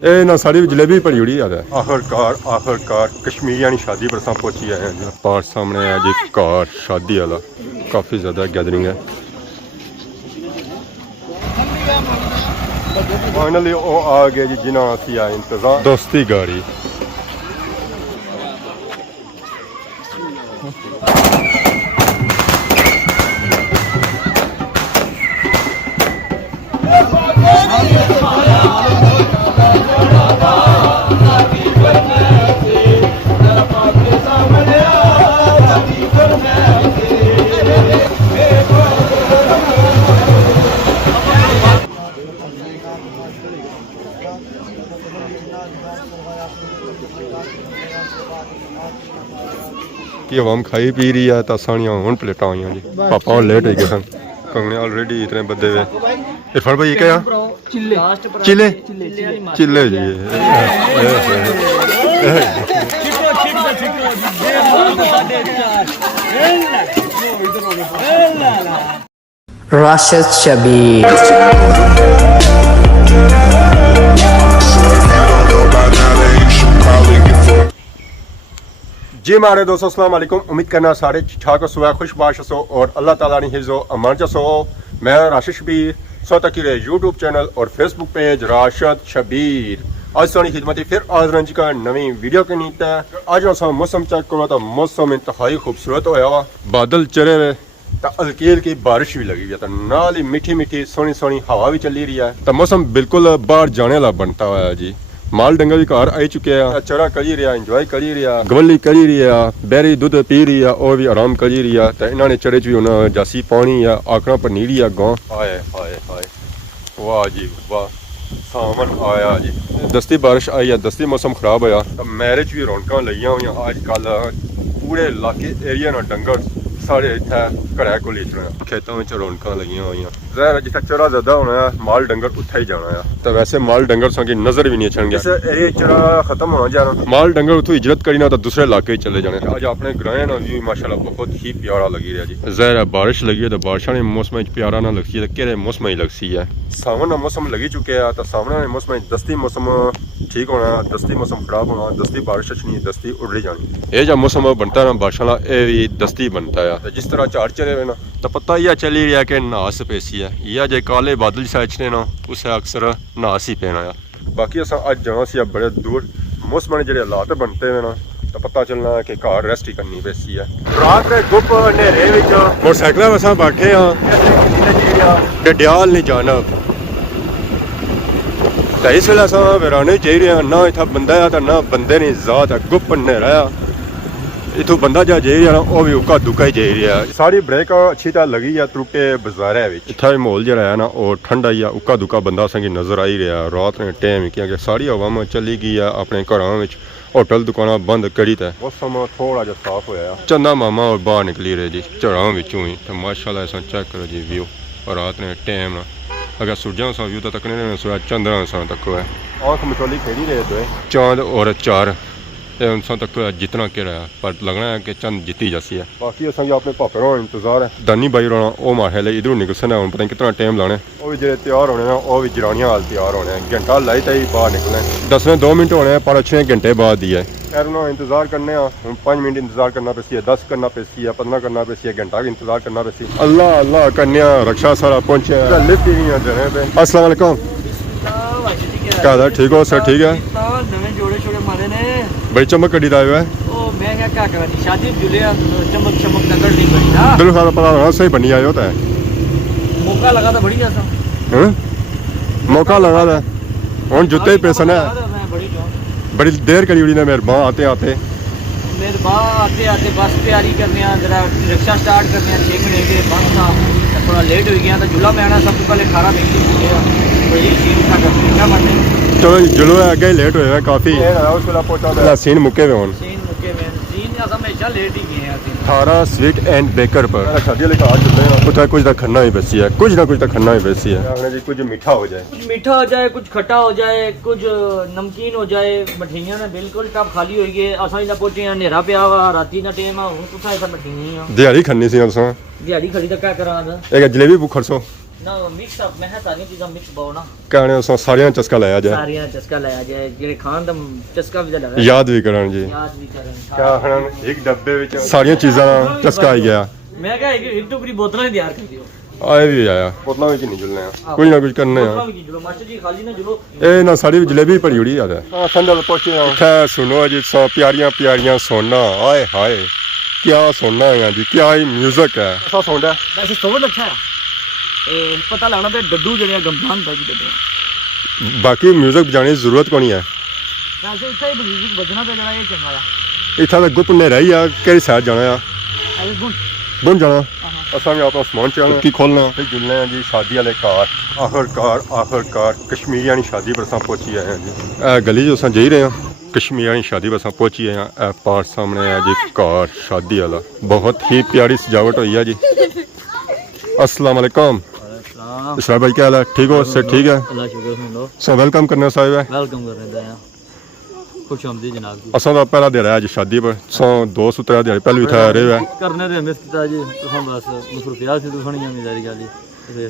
ए ना साड़ी जलेबी पड़ी हुई है। आखिरकार कश्मीरियानी शादी पर सब पहुंची आए हैं। पास सामने है जी कार शादी वाला, काफ़ी ज़्यादा गैदरिंग है। फाइनली वो आ गया जी जिन्हों असी आए इंतजार दोस्ती गाड़ी। कि आवाम खाई पी रही है तो सानिया हूँ प्लेटा आई जी। पापा और लेट हो गए सन, कंगने ऑलरेडी इतने बदे हुए। इरफान भाई क्या चिल्ले चिल्ले जी। Rashid Shabir. जी हमारे दोस्तों अस्सलाम वालेकुम। उम्मीद करना सारे ठाक सुबह खुशबाश हो और अल्लाह ताला ने हिज़्ज़ो अमान जसो। मैं राशिद शबीर सोता की यूट्यूब चैनल और फेसबुक पेज राशिद शबीर आज सोनी खिदमती फिर आज रंज का नवी वीडियो के नीत है। आज मौसम चेक करो तो मौसम इंतहाई खूबसूरत होया हुआ, बादल चढ़े हुए तो हल्की हल्की बारिश भी लगी हुई है, तो नाल ही मीठी मीठी सोनी सोनी हवा भी चली रही है, तो मौसम बिल्कुल बाहर जाने वाला बनता हुआ है जी। माल डंगर भी घर आई चुके हैं, चरा करी रहा, इंजॉय करी रहा, गवली करी रहा, बैरी दूध पी रही है और भी आराम करी रही है। तो इन्होंने चरे च भी उन्हें जासी पानी है आखना पर नीरी है गांव। हाय हाय हाय वाह जी वाह, सावन आया जी। दस्ती बारिश आई है, दस्ती मौसम खराब होया तो मैरिज भी रौनक लगियां हुई अजकल पूरे इलाके एरिया ना डंगर सारे इतने घरै को लेचना खेतों में रौनक लगियां हुई। ज़ाहिर जितना चरा ज़्यादा होना है माल डंगर उत्थे ही जाना है, तो वैसे माल डंगर सो की नजर भी नहीं अचन गया। एरिया चरा खत्म होना जाना, माल डंगर उतों हिजरत करना तो दूसरे इलाके चले जाने। आज अपने ग्रां ना व्यू माशाल्लाह बहुत ही प्यारा लगी रहा जी। ज़ाहिर बारिश लगी है तो बारिशा ने मौसम प्यारा ना लगती है, तो केरे मौसम ही लगती है। सावन का मौसम लगी चुके हैं तो सावन के मौसम दस्ती मौसम ठीक होना, दस्ती मौसम खराब होना, दस्ती बारिश अच्छी दस्ती उड़ जानी। ये जो मौसम बनता है ना बारिशा का, यह भी दस्ती बनता है। जिस तरह चार चले हुए ना तो पता यह चली रहा कि नास पेसी है, या जे काले बादल सचने ना उसे अक्सर नास ही पेना है। बाकी अस अज जाना सी बड़े दूर, मौसम जो हालात बनते हुए ना तो पता चलना है कि कार रेस्ट ही करनी पैसी है। रात में गुप अंधेरे मोटरसाइकिल में अस बैठे हाँ डडियाल नहीं जाना, तो इस वेले अस वीराने जा रहे हैं। ना इतना बंदा है तो ना बंदे ने जात है, गुप अंधेरा है। इतों बंदा जा रहा ना वह भी उका दुका ही जा रहा है। सारी ब्रेक अच्छी तरह लगी है त्रुटे बाजार इतना भी माहौल जरा है ना और ठंडा ही है, उका दुका बंदा संगी नजर आई रहा। रात ने टाइम क्योंकि सारी हवा चली गई है अपने घरों में, होटल दुकाना बंद करी था। मौसम थोड़ा जहा साफ होया, चंदा मामा और बाहर निकली रहे जी झड़ों विचों ही। तो माशाल्लाह ऐसा चेक करो जी व्यू, और रात ने टाइम अगर सूरजा सा व्यू तो तकने सुबह चंद्रा सा तक है। आँख मिचौली खेली रहे दो चांद और चार तक जितना के रहा, पर लगना है कि चंद जीती जैसी है। बाकी असं अपने पापे का इंतजार है, दानी भाई रोना वो मारे ले इधरों निकलना है, पता नहीं कितना टाइम लाने। वो भी जो तैयार होने हैं वो भी जरानिया हाल तैयार होने हैं, घंटा लाई तो ही बाहर निकले 10-2 मिनट होने हैं, पर 6 घंटे बाद ही है। खैर ना इंतजार करने हम 5 मिनट इंतजार करना पैसी है, 10 करना पैसी है, 15 करना पैसी है, घंटा भी इंतजार करना पैसी। अल्लाह अल्लाह करने रक्षा सारा पहुंचे लिफ्ट ही नहीं है देने पे। अस्सलाम वालेकुम, क्या ठीक हो सर? ठीक है, जोड़े छोड़े मारे ने बड़ी चमक कड़ी आयो है। ओ मैं क्या करा थी शादी जुले चमक चमक नगर नहीं बनी ना, बिल्कुल पता होना सही बनी आयो होता है। मौका लगा था बढ़िया सा, हैं मौका लगा था हुन जूते ही पेसन है। बड़ी देर करी उड़ी ने मेरे मां आते आते बस तैयारी करने जरा रिक्शा स्टार्ट करने 6 मिनट के बस था, थोड़ा लेट हो गया तो झूला में आना सब पहले खारा देख चलो जुलो है अगे लेट होया काफी सीन मुके हुए हुन हमेशा लेट ही गए हैं। 18 स्वीट एंड बेकर पर शादी वाले घर चलते हैं, कुछ कुछ तो खन्ना ही बेसी है, कुछ ना कुछ तो खन्ना ही बेसी है जी। कुछ मीठा हो जाए, कुछ मीठा हो जाए, कुछ खट्टा हो जाए, कुछ नमकीन हो जाए। मठियां ने बिल्कुल टप खाली हो गए, असा ही पहुंचे हैं नेरा पिया हुआ राती का टाइम है, हुन कुछ ऐसा मठियां दिहाड़ी खन्नी सी असां दिहाड़ी खड़ी तो क्या करा एक जलेबी भूख खरसो ਨਾ ਮਿਕਸ ਅਪ ਮੈਂ ਸਾਰੀਆਂ ਚੀਜ਼ਾਂ ਮਿਕਸ ਪਾਓ ਨਾ कहने उस सारियां चस्का लाया जाए ਸਾਰੀਆਂ ਚਸਕਾ ਲਾਇਆ ਜਾਏ ਜਿਹੜੇ ਖਾਣ ਦਾ ਚਸਕਾ ਵੀ ਲੱਗਾ याद भी करन जी ਯਾਦ ਵੀ ਕਰਨ क्या हन एक डब्बे विच सारियां चीज़ां चस्का आई गया ਮੈਂ ਕਿਹਾ ਇੱਕ ਟੁਕੜੀ ਬੋਤਲਾਂ ਹੀ ਤਿਆਰ ਕਰ ਦਿਓ आए भी आया बोतलों में नहीं जुलने कुछ ना कुछ करने ਬੋਤਲਾਂ ਵੀ ਜੁਲੋ ਮਾਸਟਰ ਜੀ ਖਾਲੀ ਨਾ ਜੁਲੋ ए ना साड़ी भी जलेबी पड़ी हुई याद है संदल पहुंचे हैं सुनो जी सो प्यारियां प्यारियां सोना आए हाय क्या सोना है जी क्या ही म्यूजिक है ऐसा सोना ਵੈਸੇ ਸੋਵਰ ਅੱਛਾ ਹੈ ਇਹ ਪਤਾ ਲੱਗਣਾ ਤੇ ਡੱਡੂ ਜਿਹੜੇ ਗੰਭਾਨ ਦਾ ਵੀ ਡੱਡੂ बाकी म्यूजिक बजाने की जरूरत को नहीं है ਵੈਸੇ ਇੱਥੇ ਹੀ ਮਿਊਜ਼ਿਕ ਵੱਜਣਾ ਤੇ ਜਿਹੜਾ ਇਹ ਚੰਗਾ ਆ इतना तो गुप ने रही है केड़ी साइड जाना है ਇਹ ਗੁਣ बन जाना असा भी अपना समान चलना की खोलना फिर जुलने हैं जी शादी वाले कार आखिरकार कश्मीरिया की शादी पर असा पहुंची आए हैं जी गली जो असा जा रहे हैं कश्मीरिया की शादी पर असा पहुंची आए हैं पार सामने है जी कार शादी वाला बहुत ही प्यारी सजावट हुई है जी अस्सलाम वालेकुम इस्लाम भाई क्या हाल है ठीक हो से ठीक है ਅੱਲਾ ਸ਼ੁਕਰ ਹੁੰਦੋ सो वेलकम करने साहिब है ਵੈਲਕਮ ਕਰਨ ਦਾ ਆ खुश आमदी जनाब जी असा तो पहला दे रहा है जी शादी पर सौ 200 दिहाड़ी पहले भी ठहरे हुए हैं करने दे मिस्ता जी तो हम बस मसरूफियात से तो सुनी जानी जारी गाली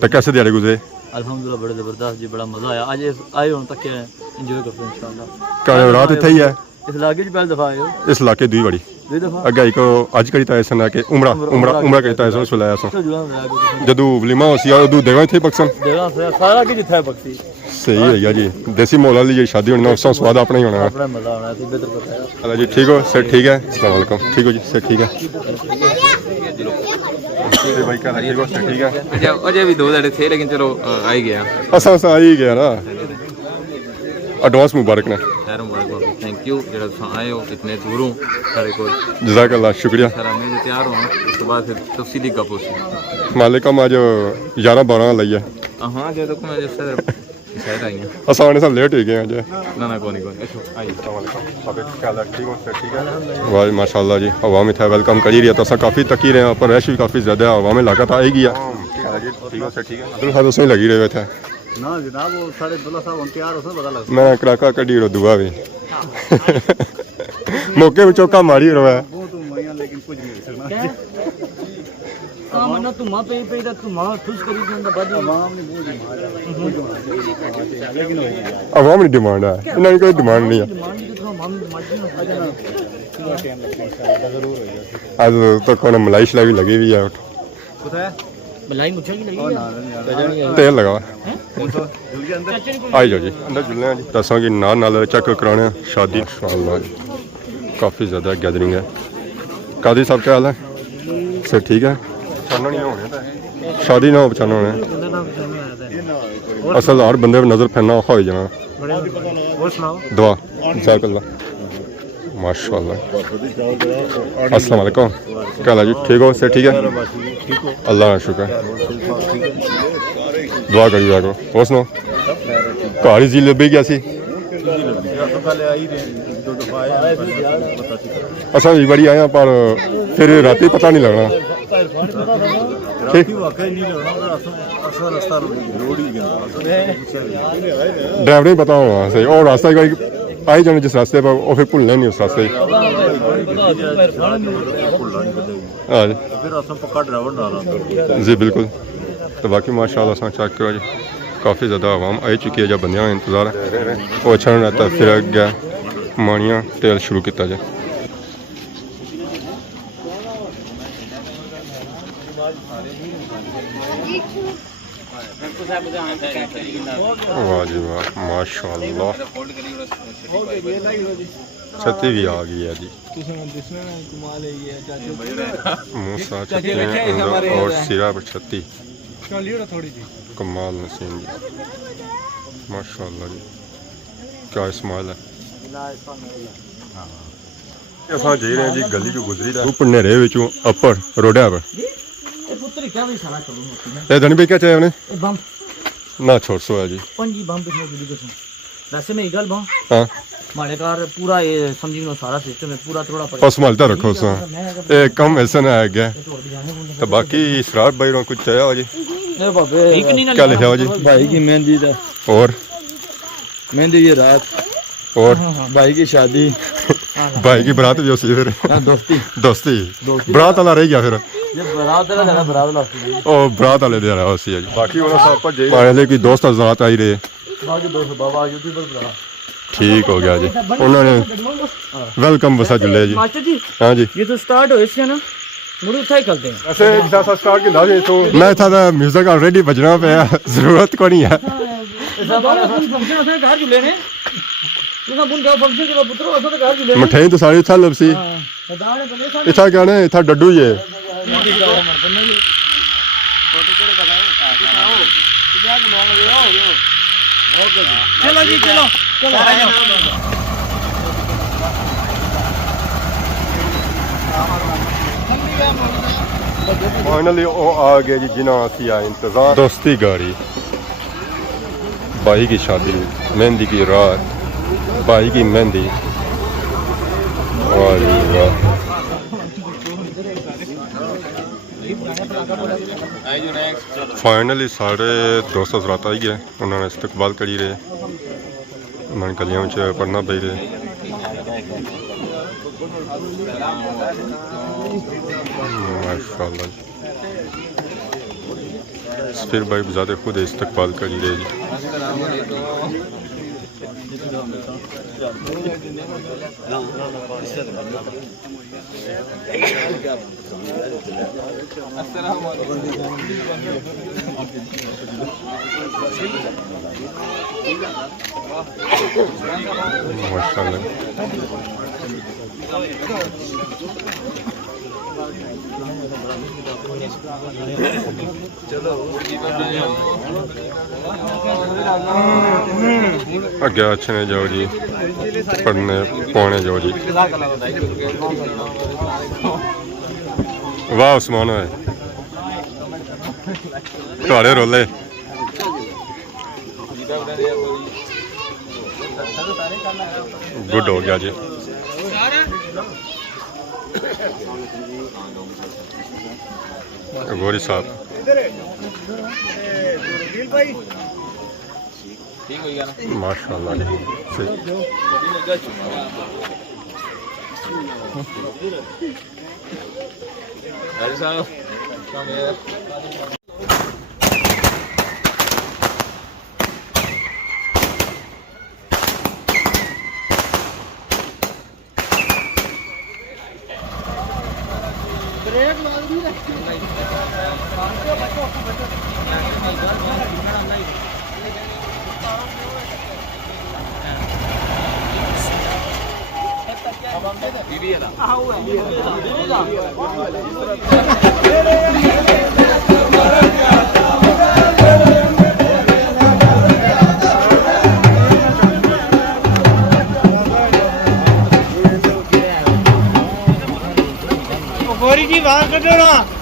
तो कैसे दिहाड़ी गुजरे अल्हम्दुलिल्लाह बड़े ज़बरदस्त जी बड़ा मज़ा आया आज आए हों तक एंजॉय करते हैं इंशाल्लाह क्या रात इतना ही है इस इलाके पहली दफ़ा आए हो इस इलाके दुई बड़ी दुई दफ़ा अगे एक अज करी ताए सन कि उमरा करी ताए सन उस लाया सो जदू वलीमा हो सी उदू देवा थे बक्सन जगह सारा की जिथे बक्सी सही है यार जी देसी माहौल वाली जी शादी होनी उसका स्वाद अपना ही होना है अपना मज़ा आना है बेहतर पता है हेलो जी ठीक हो सर ठीक है अस्सलाम वालेकुम ठीक हो जी सर ठीक है भाई क्या ठीक हो सर ठीक है अजय भी 2 दिन थे लेकिन चलो आ ही गया असा आ ही गया ना एडवांस मुबारक ने खैर मुबारक थैंक यू जेड़ा तुम आए हो इतने दूरों सारे को जज़ाकल्लाह शुक्रिया सर मैं तैयार हूं उस तो बाद फिर तफसीली गप होसी मालिकम आज 11-12 लई है हां जे तो मैं जैसे शायद आई हैं असा आने से लेट हो गए आज ना कोई अच्छा आई वाह माशाल्लाह जी हवा में था वेलकम कर ही रहा तो असा काफ़ी तकी रहे हैं पर रश भी काफ़ी ज़्यादा हवा में लागत आएगी अब्दुल उसमें लगी रहे थे ना जनाब वो साढ़े दुल्ला साहब हम तैयार हो सब पता लग मैं कराका कड़ी रो दुआ भी मौके में चौका मारी रहा है वो तो मैया लेकिन कुछ नहीं हो सकना काम ना तुम पे पे दा तुम खुश करी जंदा बादी तमाम ने वो लेकिन हो गया अवाम की डिमांड है इन्होंने कोई डिमांड नहीं है डिमांड की तो हम मर्जी ना पूरा टाइम लगता है इंशाल्लाह जरूर हो जाएगा आज तो कौन मलाई शलाई भी लगी हुई है पता है मलाई मुझे की लगी तेल लगा जल्दी अंदर आई जाओ जी अंदर जुलने हैं जी दसा कि नाल चेक कराने शादी इंशाअल्लाह जी काफ़ी ज़्यादा गैदरिंग है कादी साहब क्या हाल है सर ठीक है शादी ना हो बचाना होने असल हर बंदे पर नज़र फैरना औखा हो जाना और सुनाओ दुआ जज़ाकल्लाह माशाअल्लाह अस्सलाम वालेकुम क्या हाल है जी ठीक हो सर ठीक है अल्लाह का शुक्र दुआ करी करो और सुनो घर ही जी लभी गया सी असा भी बड़ी आया पर फिर राती पता नहीं लगना ड्राइवर नहीं पता होना सही और रास्ता आई जाने जिस रास्ते पर वो फिर भूलना नहीं उस रास्ते जी बिल्कुल तो बाकी माशाल्लाह असा चेक करो जी काफ़ी ज़्यादा आवाम आई चुकी है जब बंद का इंतज़ार है वो अच्छा नहीं रहता फिर अगे मानिया तेल शुरू किया जाए वाह जी वाह माशाल्लाह छत्ती भी आ गई है जी मूसा छत्ती और सिरा पर छत्ती कमाल नसीम जी माशाल्लाह जी क्या इस्माइल है असा जा रहे हैं जी गली जो गुजरी धुप नेरे विचों अपर रोडा पर ये धनी भाई क्या चाहिए उन्हें बम ना छोड़ सो है जी पंजी बम पे दी कसम वैसे मेरी गल बम हाँ हमारे कार पूरा ये समझी लो सारा सिस्टम है पूरा थोड़ा और संभालता रखो उस ये कम ऐसा ना है गया तो बाकी इसरार भाई रो कुछ चाहिए हो जी क्या लिखा हो जी भाई की मेहंदी था और मेहंदी ये रात और भाई की शादी भाई की बरात भी उसी फिर दोस्ती दोस्ती बरात वाला रह गया फिर ये बरात है ना बरात लाती है ਉਹ ਬਰਾਤ ਵਾਲੇ ਦੇ ਰਿਹਾ ਸੀ ਜੀ ਬਾਕੀ ਉਹਨਾਂ ਸਾਹਿਬ ਭੱਜੇ ਪਾਲੇ ਕੀ ਦੋਸਤ ਹਜ਼ਰਤ ਆਈ ਰਹੇ बाकी दोस्त बाबा यूट्यूबर बरा ਠੀਕ ਹੋ ਗਿਆ ਜੀ ਉਹਨਾਂ ਨੇ ਵੈਲਕਮ ਬਸਾ ਜੁਲੇ ਜੀ मास्टर जी ਹਾਂ ਜੀ ये तो स्टार्ट हो इससे ना मुझे उठा ही करते हैं ਐਸੇ ਜਿਸਾ ਸਟਾਰਟ ਕੀਤਾ ਜੀ ਤੋਂ ਮੈਂ ਤਾਂ 뮤직 ਆਲਰੇਡੀ ਵੱਜਣਾ ਪਿਆ ਜ਼ਰੂਰਤ ਕੋਈ ਨਹੀਂ ਹੈ फंक्शन असने घर जुले ने तुसा बुन का फंक्शन के पुत्रो असो तो घर जुले ਮਠਿਆਈ ਤਾਂ ਸਾਰੀ ਇੱਥੇ ਲੱਭਸੀ दाने बने सारे ਇੱਥੇ ਕਹਿੰਦੇ ਇੱਥੇ ਡੱਡੂ ਹੀ ਹੈ चलो जी चलो चलो आ जाओ फाइनली वो आ गया जी जिना किया इंतजार दोस्ती गाड़ी भाई की शादी मेहंदी की रात भाई की मेहंदी वाह जी वाह फाइनली साढ़े दोस्त हज़रात आई गए उन्होंने इस्तकबाल करी रहे उन्होंने गलियों में पढ़ना पी रहे माशाअल्लाह फिर भाई ज़्यादा खुद इस्तकबाल करी रहे जी अगे अच्छे ने जाओ जी पढ़ने पौने जाओ जी वाह उस्मान है थोड़े रोले गुड हो गया जी गौरी साहब माशाअल्लाह गोरी जी बाहर कटो ना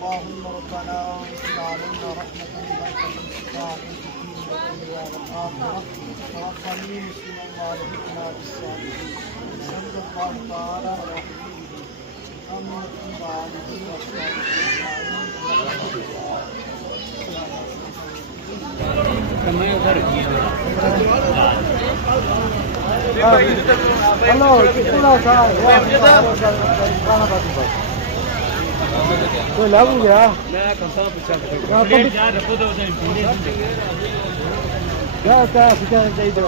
اللهم ربنا انزل علينا رحمة توفني مسلما والحقنا بالصالحين صلى الله تعالى على محمد وعلى آله कोई लागू गया मैं कंसा पूछा रखो तो क्या क्या पूछा चाहिए तो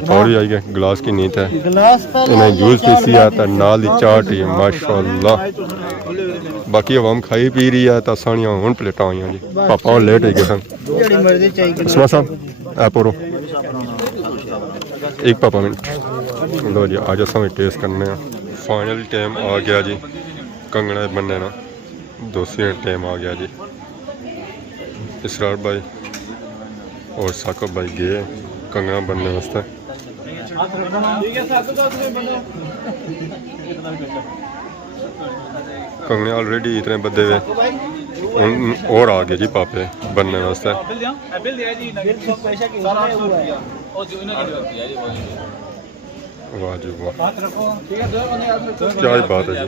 पौड़ी आई गए गिलास की नीत है इन्हें जूस पीसी है तो नाल दी चाट ही माशाअल्लाह बाकी अवाम खाई पी रही है तो सानिया हुन प्लेटां आईयां जी पापा और लेट हो गए सन इसमा साहब ऐपोरो एक पापा मिनट लो जी आज अस टेस्ट करने फाइनल टाइम आ गया जी कंगना बनने ना दोस्ती टाइम आ गया जी इसरार भाई और साकब भाई गए कंगना बनने वास्ते कंगने ऑलरेडी इतने बदे हुए और आ गए जी पापे बनने वास्ते वाह जी वाह क्या ही बात है जी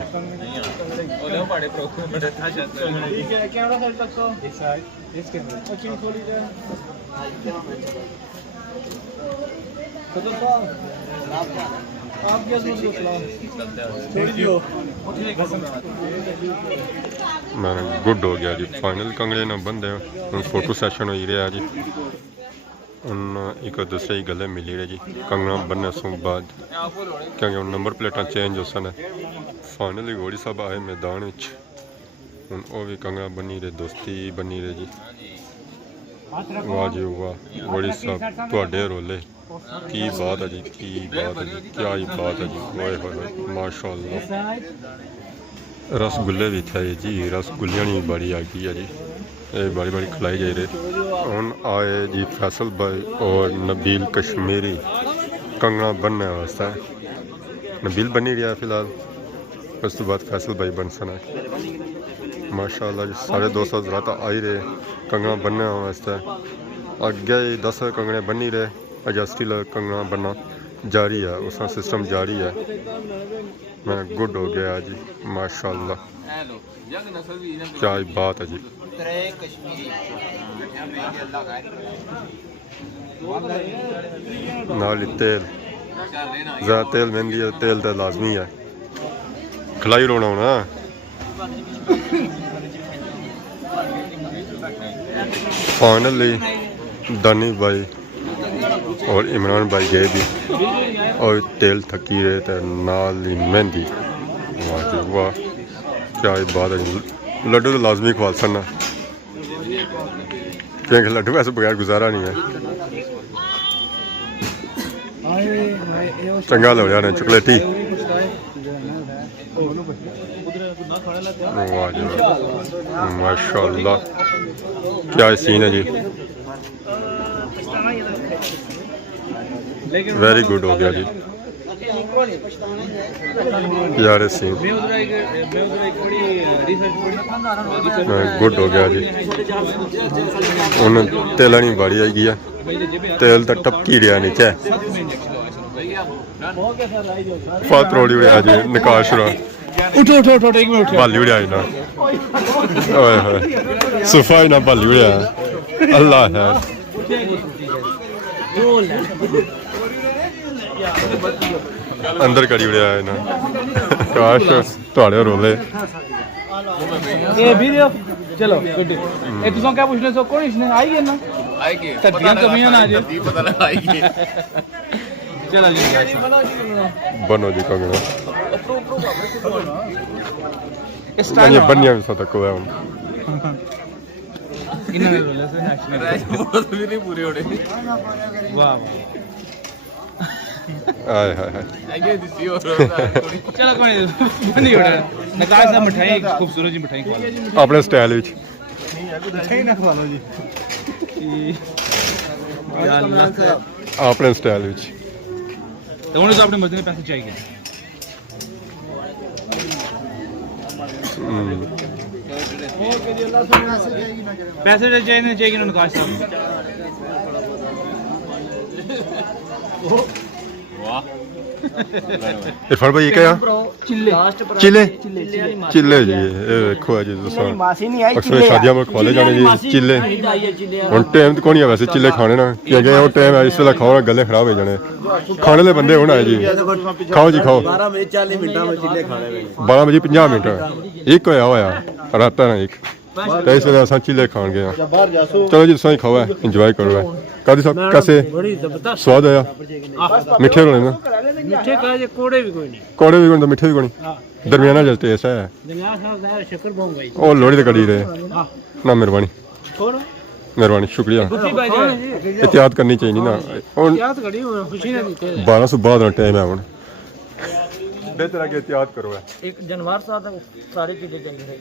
मैं गुड हो गया जी फाइनल कंगड़े ना बंदे हूँ फोटो सैशन हो रहा जी उन एक दूसरे ही गले मिली रहे जी कंगना बनने से बाद क्योंकि नंबर प्लेटा चेंज हो सन फाइनली घोड़ी साहब आए मैदान हूँ वो भी कंगना बनी रहे दोस्ती बनी रहे जी वाह जी वाह घोड़ी साहब थोड़े रोले की बात है जी की बात है जी क्या ही बात है जी ओए होए माशाअल्लाह रसगुल्ले भी थे जी रसगुल्लियाँ भी बड़ी आ गई है जी ये बड़ी बड़ी खिलाई जा रही हम आए जी फैसल भाई और नबील कश्मीरी कंगना बनने वास्ते नबील बनी रहा फिलहाल उस तो बाद फैसल भाई बन सना माशाअल्लाह जी सारे 200 हज़रात आ ही रहे कंगना बनने वास्ते अगे 10 कंगने बनी रहे अजा स्टिल कंगना बनना जारी है उसका सिस्टम जारी है मैं गुड हो गया जी माशाअल्लाह क्या ही बात है जी नाल तेल ज़्यादा तेल महंगी है तेल तो लाजमी है खिलाई रोना होना फाइनली दानी भाई और इमरान भाई गए भी और तेल थकी रहे थे नाल ही मेहंदी वाह जी वाह क्या ही बात है लड्डू तो लाजमी खवा सना क्योंकि लड्डू ऐसे बगैर गुजारा नहीं है चंगा लग रहा है चॉकलेटी वाह जी माशाअल्लाह क्या सीन है जी वेरी गुड हो गया जी यार सीन गुड हो गया जी उन्हें तेल नहीं बाड़ी आई है तेल तो टपकी रहा नीचे फात रोड़ी उड़िया जी निकाश उठो उठो उठो एक मिनट बाली उड़िया ना ओए होए सुफा ही ना बाली उड़िया अल्लाह है अंदर कड़ी उड़िया है ना काश थोड़े रोले ये वीडियो चलो ए तुम क्या पूछने सो कौन इसने आई है ना आएगी तबियत कमियां ना आज पता लगा आएगी चलो जी बनो जी कंगना इस टाइम ये बनिया भी सदा को है इन्होंने बोला से तो भी नहीं पूरे होने वाह आए हाय हाय आगे दिसी और चलो कोई नहीं हो रहा नकाश साहब मिठाई खूबसूरत जी मिठाई खवा अपने स्टाइल विच मिठाई ना खवा लो जी या अल्लाह अपने स्टाइल विच तो उन्हें तो अपने मर्जी में पैसे चाहिए पैसे चाहिए नकाश साहब इरफान भाई ये क्या चिल्ले चिल्ले चिल्ले जी ये देखो जी दोस्तों अक्सर शादियों में खवाले जाने जी चिल्ले ਹੁਣ ਟਾਈਮ ਤੇ ਕੋਣੀ ਆ ਵੈਸੇ ਚਿੱਲੇ ਖਾਣੇ ਨਾ ਕਿਉਂਕਿ ਉਹ ਟਾਈਮ ਹੈ ਇਸ ਵੇਲੇ ਖਾਓ ਨਾ ਗਲੇ ਖਰਾਬ ਹੋ ਜਾਣੇ ਖਾਣੇ ਦੇ ਬੰਦੇ ਹੁਣ ਆਏ ਜੀ ਖਾਓ ਜੀ ਖਾਓ 12 ਵਜੇ 40 ਮਿੰਟਾਂ ਵਿੱਚ ਚਿੱਲੇ ਖਾਣੇ ਨੇ 12 ਵਜੇ 50 ਮਿੰਟ ਇੱਕ ਹੋਇਆ ਰਾਤਾਂ ਨਾਲ ਇੱਕ ਤੇ ਇਸ ਵੇਲੇ ਅਸਾਂ ਚਿੱਲੇ ਖਾਣ ਗਏ ਆ ਚਲੋ ਜੀ ਤੁਸੀਂ ਖਾਓ ਇੰਜੋਏ ਕਰੋ ਕਾਦੀ ਸਾਹਿਬ कैसे स्वाद आया मिठे होने ना मिठे का ये कोड़े भी कोई नहीं कोड़े भी कोई तो मिठे भी कोई दरमियाना जल टेस्ट है दुनिया साहब शक्कर बम भाई ओ लोड़ी तो कड़ी रहे ना मेहरबानी मेहरबानी शुक्रिया एहतियात करनी चाहिए ना एहतियात करी खुशी ना दी 12 से बाद टाइम है हुन बेहतर है कि एहतियात करो एक जानवर साथ सारी चीजें चाहिए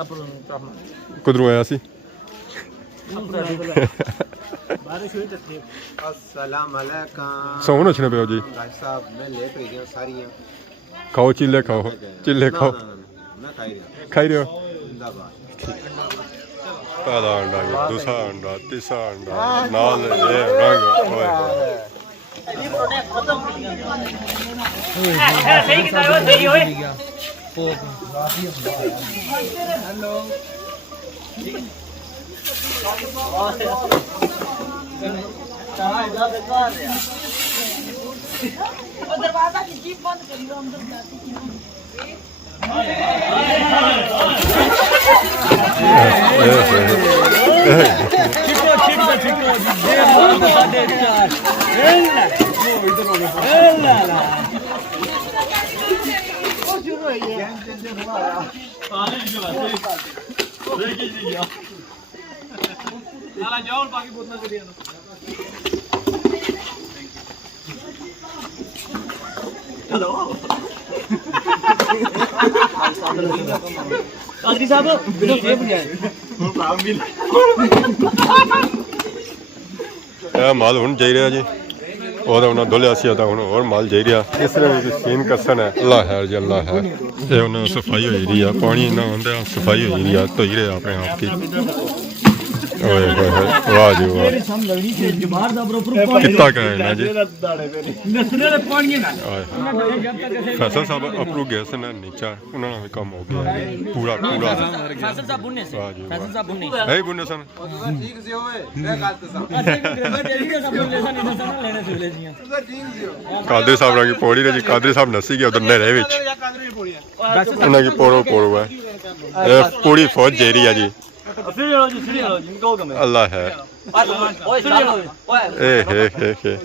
अपन कुदरों आया सी ਬਾਰਿਸ਼ ਹੋਈ ਤੇ अस्सलाम वालेकुम ਸੌਣ ਅੱਛਣੇ ਪਿਓ ਜੀ भाई साहब मैं ले तो गया सारी ਖਾਓ ਚਿੱਲੇ ਖਾਓ ਚਿੱਲੇ ਖਾਓ ना खाई रहा ਖਾਈ ਰਹੇ ਹੋ जिंदाबाद ਪਹਿਲਾ ਅੰਡਾ ਜੀ ਦੂਸਰਾ ਅੰਡਾ ਤੀਸਰਾ ਅੰਡਾ ਨਾਲ ਇਹ ਰੰਗ ਓਏ ਸਹੀ ਕੀਤਾ ਉਹ ਸਹੀ ਹੋਏ दरवाजा की जीप बंद करियो अंदर जाती ਕਾਦਰੀ ਸਾਹਿਬ ਬਿਲੋ ਸੇਬ ਗਿਆ ਇਹ ਮਾਲ ਹੁਣ ਜਾਈ ਰਿਹਾ ਜੀ ਉਹਦਾ ਉਹਨਾਂ ਦੁਲਿਆ ਸੀ ਤਾਂ ਹੁਣ ਹੋਰ ਮਾਲ ਜਾਈ ਰਿਹਾ ਇਸ ਤਰ੍ਹਾਂ ਦੀ ਸੀਨ ਕਸਨ ਹੈ ਅੱਲਾ ਹੈ ਜੀ ਅੱਲਾ ਹੈ ਇਹ ਉਹਨਾਂ ਸਫਾਈ ਹੋਈ ਰਹੀ ਆ ਪਾਣੀ ਇੰਨਾ ਹੁੰਦਾ ਸਫਾਈ ਹੋਈ ਰਹੀ ਆ ਧੋਈ ਰਹੇ ਆਪਣੇ ਆਪ ਕੀ ਓਏ ਹੋਏ ਹੋਏ ਵਾਹ ਜੀ ਵਾਹ ਸਮ ਲੱਗਣੀ ਕਿ ਜਮਾਰ ਦਾ ਬਰੋਪਰ ਕਿੱਤਾ ਕਹਿਣਾ ਜੀ ਨਸਲੇ ਦੇ ਪਾਣੀ ਨਾ ਆਏ ਫੈਸਲ ਸਾਹਿਬ ਅਪਰੂ ਗਏ ਸਨ ਨੀਚਾ ਉਹਨਾਂ ਨਾਲ ਵੀ ਕੰਮ ਹੋ ਗਿਆ ਪੂਰਾ ਪੂਰਾ ਫੈਸਲ ਸਾਹਿਬ ਬੁੰਨੇ ਸੇ ਵਾਹ ਜੀ ਵਾਹ ਫੈਸਲ ਸਾਹਿਬ ਬੁੰਨੇ ਨਹੀਂ ਬੁੰਨੇ ਸਨ ठीक से होए मैं काट साहब ਕਾਦਰੀ ਸਾਹਿਬ ਨਾਲ ਪੌੜੀ ਰਹੀ ਕਾਦਰੀ ਸਾਹਿਬ ਨਸੀ ਗਿਆ ਉਧਰ ਨਹਿਰੇ ਵਿੱਚ ਉਹਨਾਂ ਦੀ ਪੋੜੋ ਪੋੜੋ ਹੈ ਇਹ ਪੂਰੀ ਫੌਜ ਜੇ ਰਹੀ ਆ ਜੀ ਅੱਲਾ ਹੈ ਓਏ ਏ ਹੇ ਹੇ ਹੇ